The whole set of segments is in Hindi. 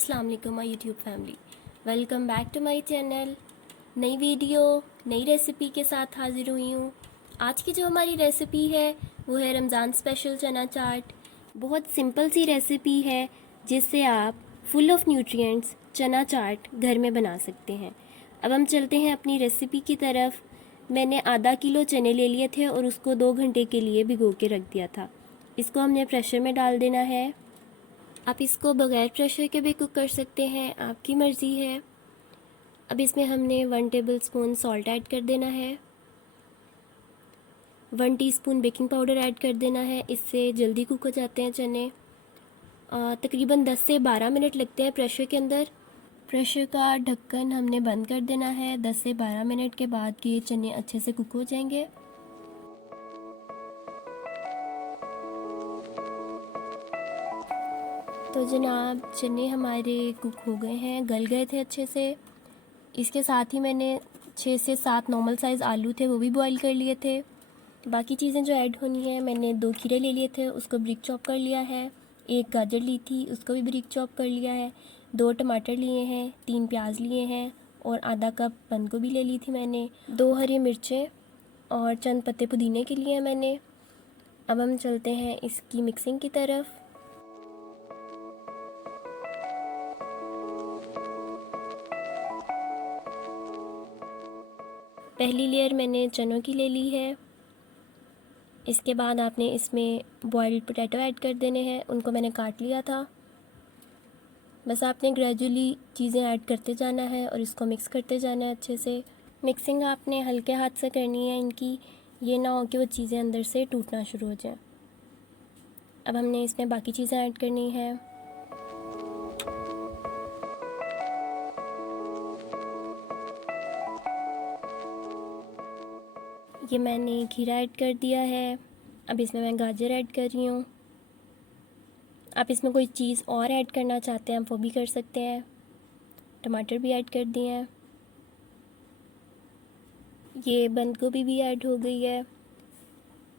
अस्सलाम वालेकुम my YouTube family, welcome back to my channel. नई वीडियो नई रेसिपी के साथ हाजिर हुई हूँ। आज की जो हमारी रेसिपी है वो है रमज़ान स्पेशल चना चाट। बहुत सिंपल सी रेसिपी है जिससे आप फुल ऑफ न्यूट्रिएंट्स चना चाट घर में बना सकते हैं। अब हम चलते हैं अपनी रेसिपी की तरफ। मैंने आधा किलो चने ले लिए थे और उसको 2 घंटे के लिए भिगो के रख दिया था। इसको हमने प्रेशर में डाल देना है। आप इसको बग़ैर प्रेशर के भी कुक कर सकते हैं, आपकी मर्ज़ी है। अब इसमें हमने 1 टेबलस्पून सॉल्ट ऐड कर देना है, 1 टीस्पून बेकिंग पाउडर ऐड कर देना है। इससे जल्दी कुक हो जाते हैं चने। तकरीबन 10 से 12 मिनट लगते हैं प्रेशर के अंदर। प्रेशर का ढक्कन हमने बंद कर देना है। 10 से 12 मिनट के बाद ये चने अच्छे से कुक हो जाएंगे। तो जनाब चने हमारे कुक हो गए हैं, गल गए थे अच्छे से। इसके साथ ही मैंने 6 से 7 नॉर्मल साइज़ आलू थे वो भी बॉईल कर लिए थे। बाकी चीज़ें जो ऐड होनी है, मैंने 2 खीरे ले लिए थे उसको ब्रिक चॉप कर लिया है, 1 गाजर ली थी उसको भी ब्रिक चॉप कर लिया है, 2 टमाटर लिए हैं, 3 प्याज लिए हैं और आधा कप बंद गोभी ले ली थी मैंने, 2 हरी मिर्चें और चंद पत्ते पुदीने के लिए मैंने। अब हम चलते हैं इसकी मिक्सिंग की तरफ। पहली लेयर मैंने चनों की ले ली है। इसके बाद आपने इसमें बॉइल्ड पोटैटो ऐड कर देने हैं, उनको मैंने काट लिया था। बस आपने ग्रेजुअली चीज़ें ऐड करते जाना है और इसको मिक्स करते जाना है अच्छे से। मिक्सिंग आपने हल्के हाथ से करनी है इनकी, ये ना हो कि वो चीज़ें अंदर से टूटना शुरू हो जाएं। अब हमने इसमें बाकी चीज़ें ऐड करनी है। ये मैंने खीरा ऐड कर दिया है। अब इसमें मैं गाजर ऐड कर रही हूँ। आप इसमें कोई चीज़ और ऐड करना चाहते हैं आप वो भी कर सकते हैं। टमाटर भी ऐड कर दिए हैं। ये बंद गोभी भी ऐड हो गई है।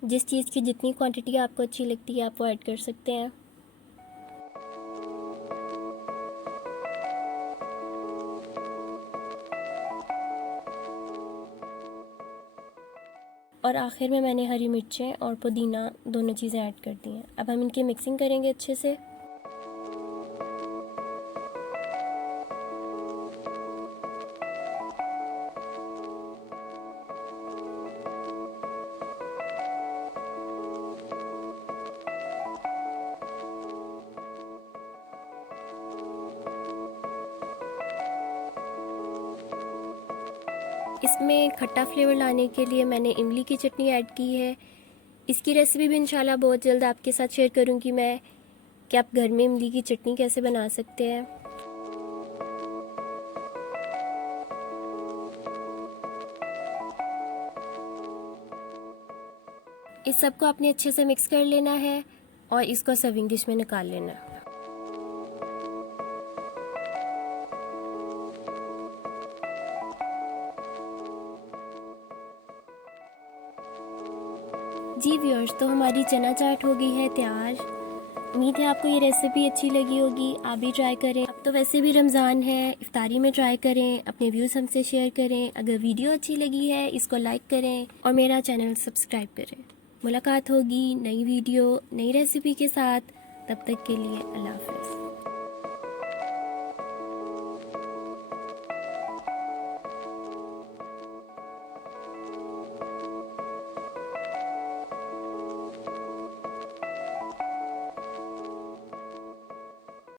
जिस चीज़ की जितनी क्वांटिटी आपको अच्छी लगती है आप वो ऐड कर सकते हैं। और आखिर में मैंने हरी मिर्चें और पुदीना दोनों चीज़ें ऐड कर दी हैं। अब हम इनकी मिक्सिंग करेंगे अच्छे से। इसमें खट्टा फ्लेवर लाने के लिए मैंने इमली की चटनी ऐड की है। इसकी रेसिपी भी इंशाल्लाह बहुत जल्द आपके साथ शेयर करूंगी मैं कि आप घर में इमली की चटनी कैसे बना सकते हैं। इस सब को आपने अच्छे से मिक्स कर लेना है और इसको सर्विंग डिश में निकाल लेना है। जी व्यूअर्स, तो हमारी चना चाट हो गई है तैयार। उम्मीद है आपको ये रेसिपी अच्छी लगी होगी, आप भी ट्राई करें। अब तो वैसे भी रमज़ान है, इफ्तारी में ट्राई करें, अपने व्यूज़ हमसे शेयर करें। अगर वीडियो अच्छी लगी है इसको लाइक करें और मेरा चैनल सब्सक्राइब करें। मुलाकात होगी नई वीडियो नई रेसिपी के साथ, तब तक के लिए अल्लाह हाफ़िज़।